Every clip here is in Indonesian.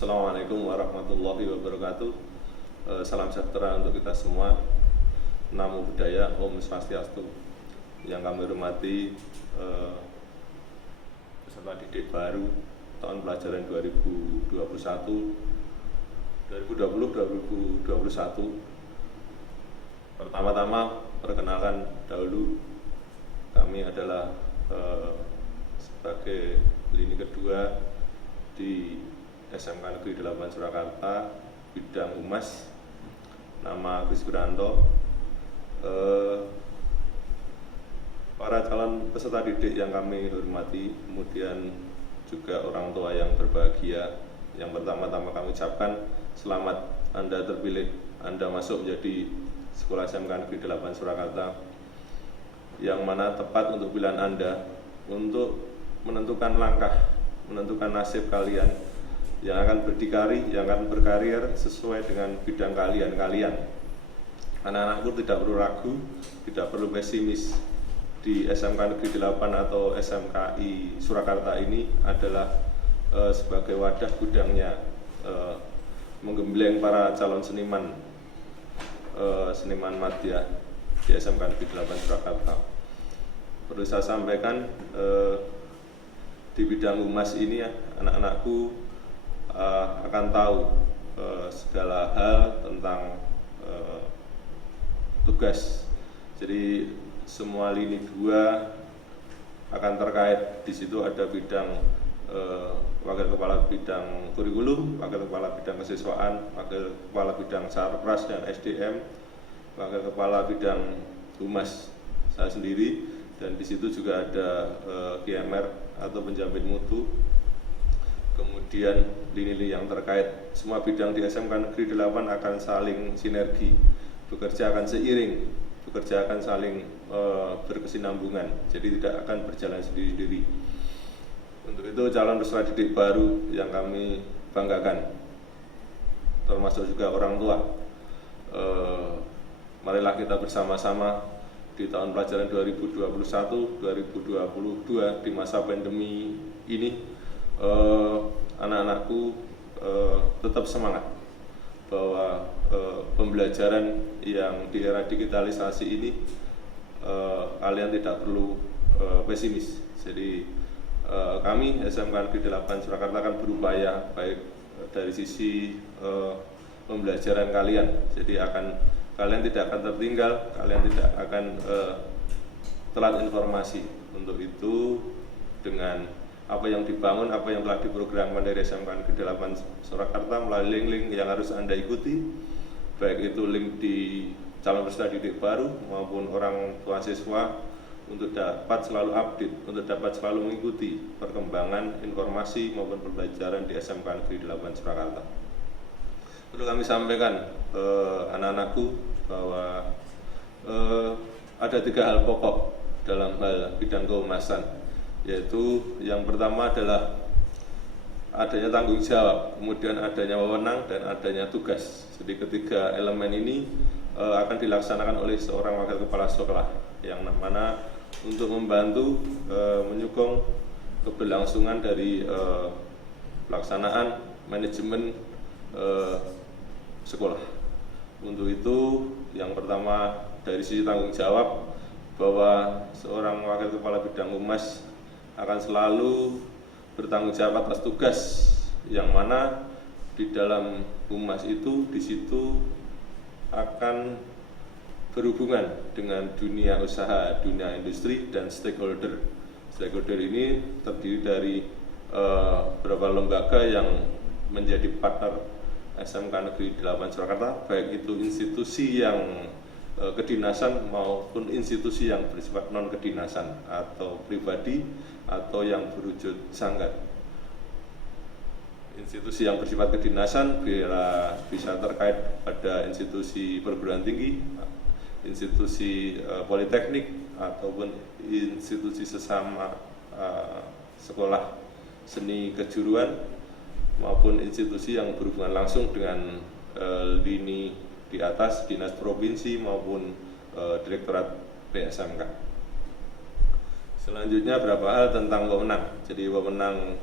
Assalamualaikum warahmatullahi wabarakatuh. Salam sejahtera untuk kita semua. Namo Buddhaya, Om Swastiastu. Yang kami hormati peserta didik baru tahun pelajaran 2021. Pertama-tama perkenalkan dahulu, kami adalah sebagai lini kedua di SMK Negeri 8 Surakarta, bidang humas, nama Agus Wiranto. Para calon peserta didik yang kami hormati, kemudian juga orang tua yang berbahagia, yang pertama-tama kami ucapkan selamat Anda terpilih, Anda masuk menjadi Sekolah SMK Negeri 8 Surakarta, yang mana tepat untuk pilihan Anda untuk menentukan langkah, menentukan nasib kalian yang akan berdikari, yang akan berkarir sesuai dengan bidang kalian. Anak-anakku tidak perlu ragu, tidak perlu pesimis. Di SMK Negeri 8 atau SMKI Surakarta ini adalah sebagai wadah gudangnya menggembleng para calon seniman madya di SMK Negeri 8 Surakarta. Perlu saya sampaikan, di bidang humas ini ya, anak-anakku akan tahu segala hal tentang tugas. Jadi semua lini 2 akan terkait. Di situ ada bidang wakil kepala bidang kurikulum, wakil kepala bidang kesiswaan, wakil kepala bidang sarpras dan SDM, wakil kepala bidang humas saya sendiri, dan di situ juga ada QMR atau penjamin mutu. Kemudian lini-lini yang terkait, semua bidang di SMK Negeri 8 akan saling sinergi, bekerja akan seiring, bekerja akan saling berkesinambungan, jadi tidak akan berjalan sendiri-sendiri. Untuk itu calon peserta didik baru yang kami banggakan, termasuk juga orang tua, marilah kita bersama-sama di tahun pelajaran 2021-2022 di masa pandemi ini, anak-anakku tetap semangat bahwa pembelajaran yang di era digitalisasi ini kalian tidak perlu pesimis. Jadi kami SMK Negeri 8 Surakarta akan berupaya baik dari sisi pembelajaran kalian. Jadi kalian tidak akan tertinggal, kalian tidak akan telat informasi. Untuk itu dengan apa yang dibangun, apa yang telah diprogramkan dari SMK Negeri 8 Surakarta melalui link-link yang harus Anda ikuti, baik itu link di calon peserta didik baru maupun orang tua siswa, untuk dapat selalu update, untuk dapat selalu mengikuti perkembangan informasi maupun pembelajaran di SMK Negeri 8 Surakarta. Perlu kami sampaikan anak-anakku bahwa ada 3 hal pokok dalam hal bidang kehumasan, yaitu yang pertama adalah adanya tanggung jawab, kemudian adanya wewenang, dan adanya tugas. Jadi ketiga elemen ini akan dilaksanakan oleh seorang wakil kepala sekolah, yang mana untuk membantu menyokong keberlangsungan dari pelaksanaan manajemen sekolah. Untuk itu yang pertama dari sisi tanggung jawab, bahwa seorang wakil kepala bidang humas akan selalu bertanggung jawab atas tugas, yang mana di dalam humas itu di situ akan berhubungan dengan dunia usaha, dunia industri, dan stakeholder. Stakeholder ini terdiri dari beberapa lembaga yang menjadi partner SMK Negeri 8 Surakarta, baik itu institusi yang kedinasan maupun institusi yang bersifat non kedinasan atau pribadi atau yang berwujud sanggar. Institusi yang bersifat kedinasan bila bisa terkait pada institusi perguruan tinggi, institusi politeknik, ataupun institusi sesama sekolah seni kejuruan, maupun institusi yang berhubungan langsung dengan lini di atas, dinas provinsi maupun direktorat PSMK. Selanjutnya beberapa hal tentang wewenang. Jadi wewenang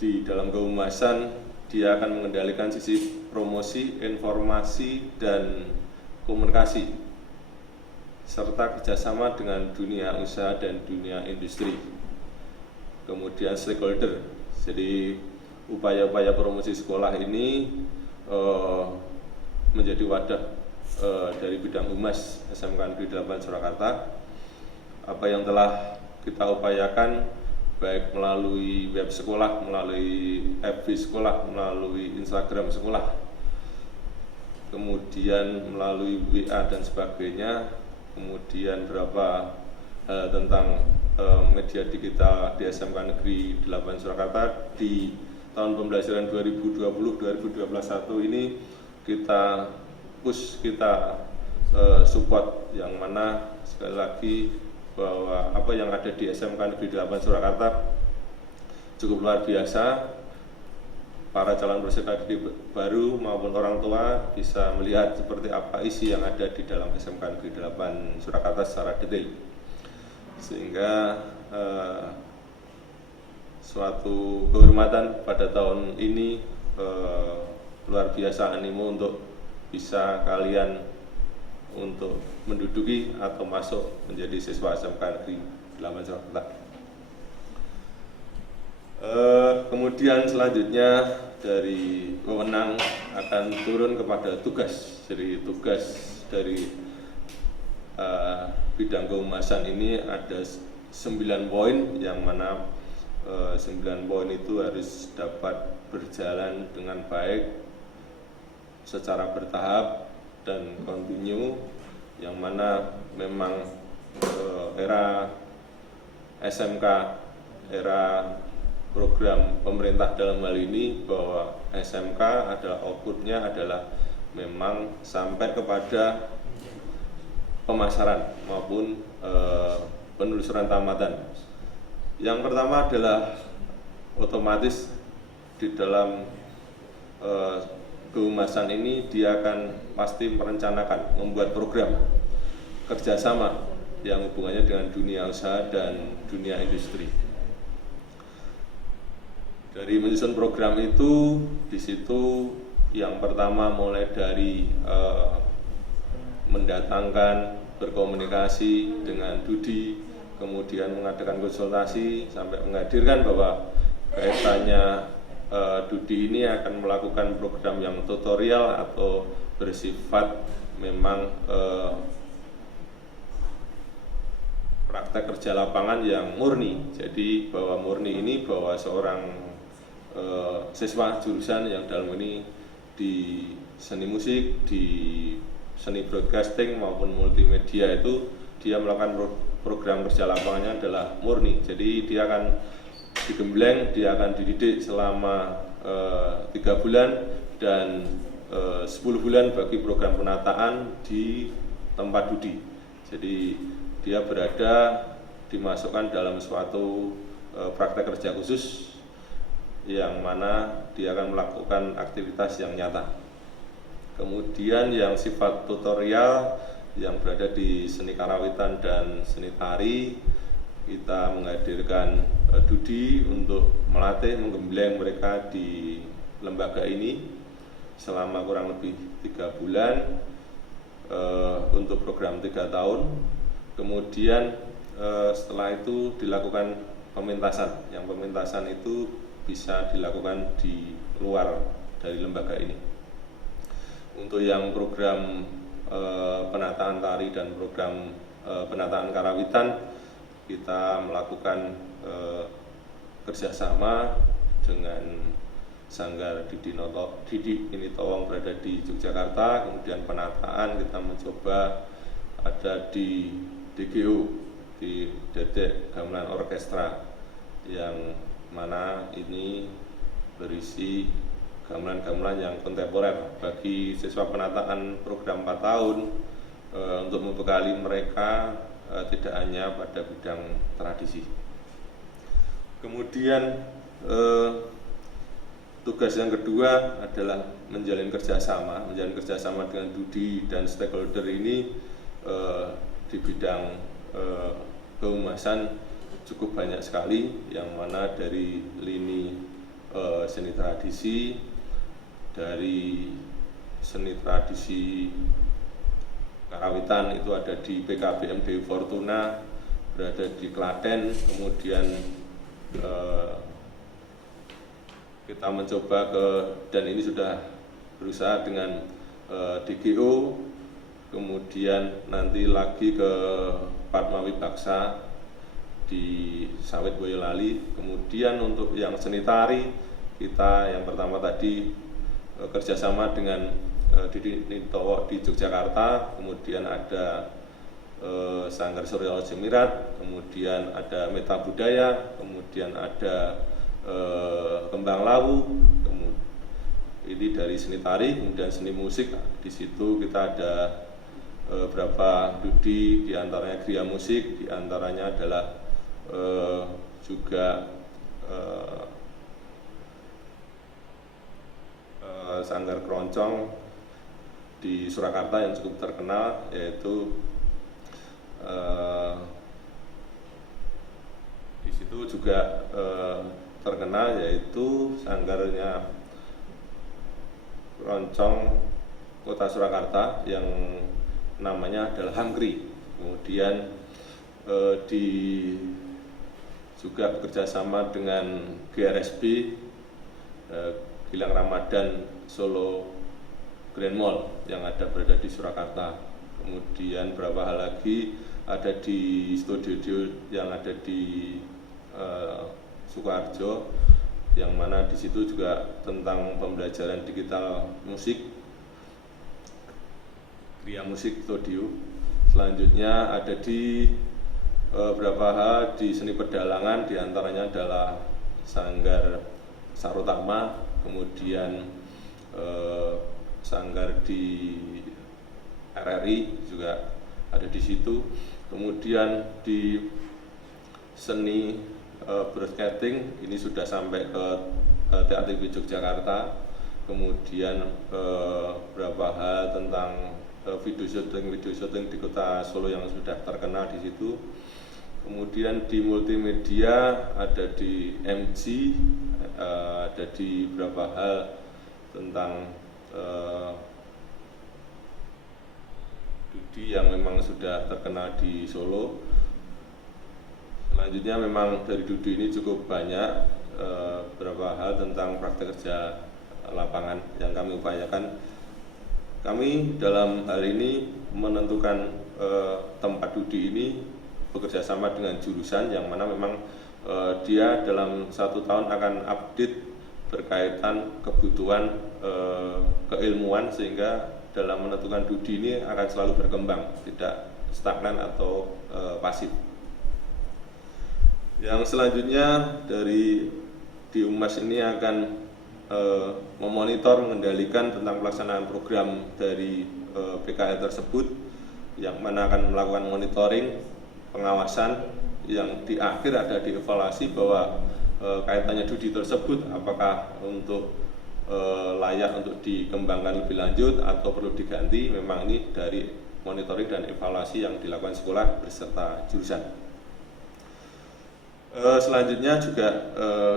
Di dalam kehumasan dia akan mengendalikan sisi promosi, informasi, dan komunikasi serta kerjasama dengan dunia usaha dan dunia industri. Kemudian stakeholder, jadi upaya-upaya promosi sekolah ini menjadi wadah dari bidang humas SMK Negeri 8 Surakarta. Apa yang telah kita upayakan baik melalui web sekolah, melalui FB sekolah, melalui Instagram sekolah, kemudian melalui WA dan sebagainya, kemudian berapa hal tentang media digital di SMK Negeri 8 Surakarta di tahun pembelajaran 2020-2021 ini kita push, kita support, yang mana sekali lagi bahwa apa yang ada di SMK Negeri 8 Surakarta cukup luar biasa. Para calon peserta didik baru maupun orang tua bisa melihat seperti apa isi yang ada di dalam SMK Negeri 8 Surakarta secara detail, sehingga suatu kehormatan pada tahun ini, luar biasa animo untuk bisa kalian untuk menduduki atau masuk menjadi siswa SMK Negeri 8 Surakarta. Kemudian selanjutnya dari wewenang akan turun kepada tugas. Jadi tugas dari bidang kehumasan ini ada 9 poin, yang mana 9 poin itu harus dapat berjalan dengan baik secara bertahap dan kontinu, yang mana memang era SMK, era program pemerintah dalam hal ini, bahwa SMK adalah outputnya adalah memang sampai kepada pemasaran maupun penelusuran tamatan. Yang pertama adalah otomatis di dalam kehumasan ini dia akan pasti merencanakan, membuat program kerjasama yang hubungannya dengan dunia usaha dan dunia industri. Dari menyusun program itu, di situ yang pertama mulai dari mendatangkan, berkomunikasi dengan Dudi, kemudian mengadakan konsultasi sampai menghadirkan bahwa kaitannya Dudi ini akan melakukan program yang tutorial atau bersifat memang praktek kerja lapangan yang murni. Jadi bahwa murni ini bahwa seorang siswa jurusan yang dalam ini di seni musik, di seni broadcasting maupun multimedia itu dia melakukan program kerja lapangannya adalah murni. Jadi dia akan digembleng, dia akan dididik selama 3 bulan dan 10 bulan bagi program penataan di tempat Dudi. Jadi dia berada, dimasukkan dalam suatu praktek kerja khusus yang mana dia akan melakukan aktivitas yang nyata. Kemudian yang sifat tutorial yang berada di seni karawitan dan seni tari, kita menghadirkan Dudi untuk melatih, menggembleng mereka di lembaga ini selama kurang lebih 3 bulan untuk program 3 tahun. Kemudian setelah itu dilakukan pementasan, yang pementasan itu bisa dilakukan di luar dari lembaga ini. Untuk yang program penataan tari dan program penataan karawitan, kita melakukan kerjasama dengan Sanggar Didi Initowong berada di Yogyakarta. Kemudian penataan kita mencoba ada di DGO, di Dedek Gamelan Orkestra, yang mana ini berisi gamelan-gamelan yang kontemporer bagi siswa penataan program 4 tahun untuk membekali mereka tidak hanya pada bidang tradisi. Kemudian tugas yang kedua adalah menjalin kerjasama dengan Dudi dan stakeholder ini di bidang kehumasan cukup banyak sekali, yang mana dari lini seni tradisi. Dari seni tradisi karawitan itu ada di PKBM Dewi Fortuna, berada di Klaten. Kemudian kita mencoba dan ini sudah berusaha dengan DGO, kemudian nanti lagi ke Padma Wibaksa di Sawit Boyolali. Kemudian untuk yang seni tari, kita yang pertama tadi kerjasama dengan Didi Nintowo di Yogyakarta, kemudian ada Sanggar Surya Jemirat, kemudian ada Meta Budaya, kemudian ada Kembang Lawu. Ini dari seni tari. Kemudian seni musik, di situ kita ada beberapa studi, diantaranya Gria Musik, diantaranya adalah juga Sanggar Keroncong di Surakarta yang cukup terkenal, yaitu di situ juga terkenal yaitu sanggarnya Keroncong Kota Surakarta yang namanya adalah Hangkri. Kemudian juga bekerjasama dengan GRSB, Gilang Ramadan Solo Grand Mall yang berada di Surakarta. Kemudian beberapa hal lagi ada di studio yang ada di Sukoharjo, yang mana di situ juga tentang pembelajaran digital musik, Gria Musik Studio. Selanjutnya ada di beberapa hal di seni pedalangan, diantaranya adalah Sanggar Sarotama, kemudian sanggar di RRI juga ada di situ. Kemudian di seni broadcasting ini sudah sampai ke TATV Yogyakarta. Kemudian beberapa hal tentang video syuting di Kota Solo yang sudah terkenal di situ. Kemudian di multimedia ada di MG, ada di beberapa hal tentang studi yang memang sudah terkenal di Solo. Selanjutnya memang dari Dudi ini cukup banyak beberapa hal tentang praktek kerja lapangan yang kami upayakan. Kami dalam hal ini menentukan tempat Dudi ini bekerja sama dengan jurusan yang mana memang dia dalam 1 tahun akan update berkaitan kebutuhan keilmuan, sehingga dalam menentukan Dudi ini akan selalu berkembang, tidak stagnan atau pasif. Yang selanjutnya di Humas ini akan memonitor, mengendalikan tentang pelaksanaan program dari PKL tersebut, yang mana akan melakukan monitoring, pengawasan, yang di akhir ada dievaluasi bahwa kaitannya Dudi tersebut apakah untuk layak untuk dikembangkan lebih lanjut atau perlu diganti. Memang ini dari monitoring dan evaluasi yang dilakukan sekolah beserta jurusan. Selanjutnya juga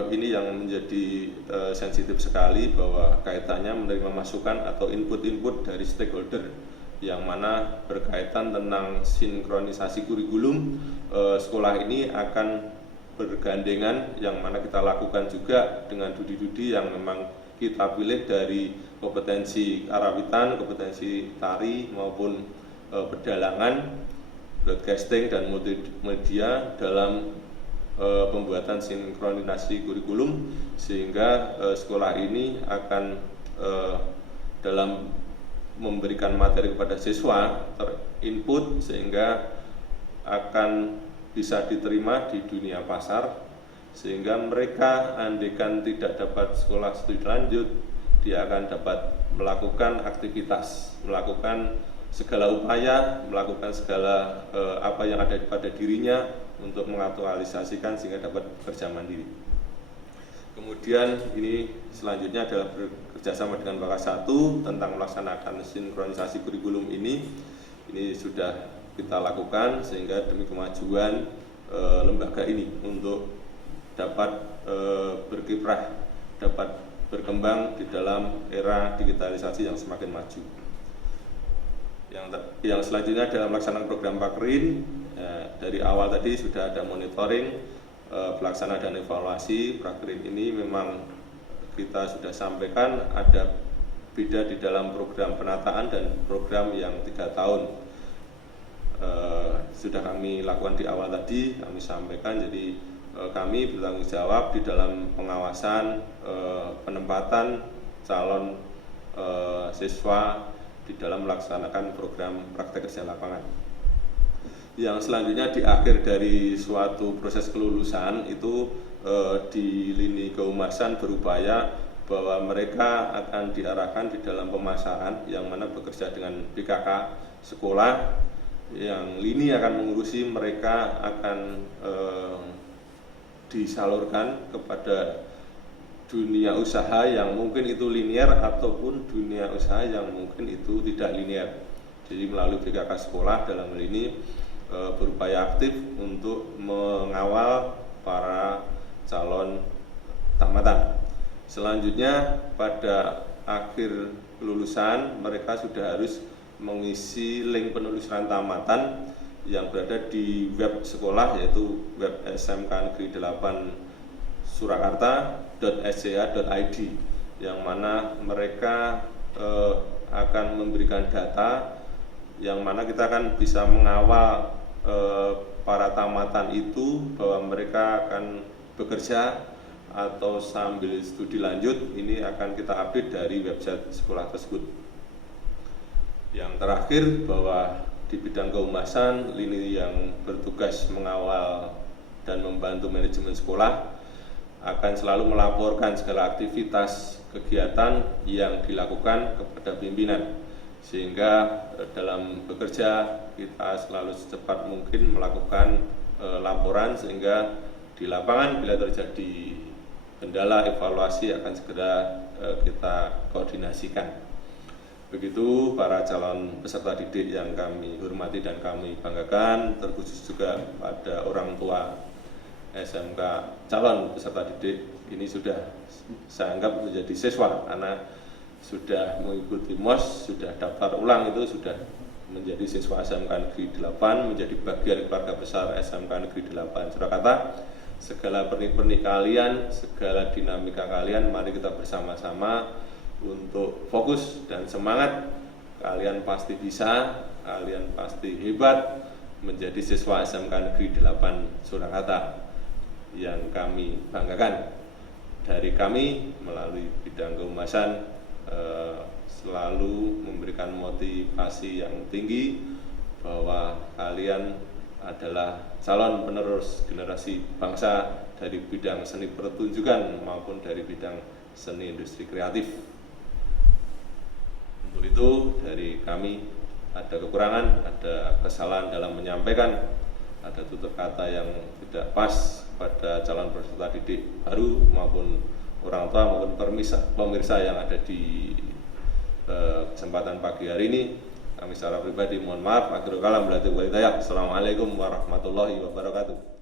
ini yang menjadi sensitif sekali, bahwa kaitannya menerima masukan atau input-input dari stakeholder yang mana berkaitan tentang sinkronisasi kurikulum. Sekolah ini akan bergandengan, yang mana kita lakukan juga dengan Dudi-Dudi yang memang kita pilih dari kompetensi karawitan, kompetensi tari maupun pedalangan, broadcasting dan multimedia dalam pembuatan sinkronisasi kurikulum, sehingga sekolah ini akan dalam memberikan materi kepada siswa terinput sehingga akan bisa diterima di dunia pasar, sehingga mereka andaikan tidak dapat sekolah studi lanjut, dia akan dapat melakukan aktivitas, melakukan segala upaya, melakukan segala apa yang ada pada dirinya untuk mengaktualisasikan sehingga dapat bekerja mandiri. Kemudian ini selanjutnya adalah bekerjasama dengan Baka 1 tentang melaksanakan sinkronisasi kurikulum ini sudah kita lakukan sehingga demi kemajuan lembaga ini untuk dapat berkiprah dapat berkembang di dalam era digitalisasi yang semakin maju. Yang selanjutnya dalam melaksanakan program Pakrin, dari awal tadi sudah ada monitoring, pelaksanaan dan evaluasi. Pakrin ini memang kita sudah sampaikan ada beda di dalam program penataan dan program yang 3 tahun. Sudah kami lakukan di awal tadi, kami sampaikan, jadi kami bertanggung jawab di dalam pengawasan penempatan calon siswa di dalam melaksanakan program praktek kerja lapangan. Yang selanjutnya di akhir dari suatu proses kelulusan itu di lini kehumasan berupaya bahwa mereka akan diarahkan di dalam pemasaran yang mana bekerja dengan PKK sekolah, yang lini akan mengurusi mereka akan disalurkan kepada dunia usaha yang mungkin itu linear ataupun dunia usaha yang mungkin itu tidak linear. Jadi melalui PKK sekolah dalam hal ini berupaya aktif untuk mengawal para calon tamatan. Selanjutnya pada akhir lulusan mereka sudah harus mengisi link penelusuran tamatan yang berada di web sekolah, yaitu web SMK Negeri 8 Surakarta.sca.id, yang mana mereka akan memberikan data yang mana kita akan bisa mengawal para tamatan itu bahwa mereka akan bekerja atau sambil studi lanjut. Ini akan kita update dari website sekolah tersebut. Yang terakhir bahwa di bidang kehumasan, lini yang bertugas mengawal dan membantu manajemen sekolah akan selalu melaporkan segala aktivitas kegiatan yang dilakukan kepada pimpinan, sehingga dalam bekerja kita selalu secepat mungkin melakukan laporan, sehingga di lapangan bila terjadi kendala evaluasi akan segera kita koordinasikan. Begitu para calon peserta didik yang kami hormati dan kami banggakan, terkhusus juga pada orang tua SMK calon peserta didik ini sudah saya anggap menjadi siswa karena sudah mengikuti MOS, sudah daftar ulang, itu sudah menjadi siswa SMK Negeri 8, menjadi bagian keluarga besar SMK Negeri 8 Surakarta. Segala pernik-pernik kalian, segala dinamika kalian, mari kita bersama-sama untuk fokus dan semangat. Kalian pasti bisa, kalian pasti hebat menjadi siswa SMK Negeri 8 Surakarta yang kami banggakan. Dari kami melalui bidang kehumasan selalu memberikan motivasi yang tinggi bahwa kalian adalah calon penerus generasi bangsa dari bidang seni pertunjukan maupun dari bidang seni industri kreatif. Untuk itu dari kami ada kekurangan, ada kesalahan dalam menyampaikan, ada tutur kata yang tidak pas pada calon peserta didik baru maupun orang tua maupun pemirsa yang ada di kesempatan pagi hari ini. Kami secara pribadi mohon maaf. Akhirul kalam. Assalamualaikum warahmatullahi wabarakatuh.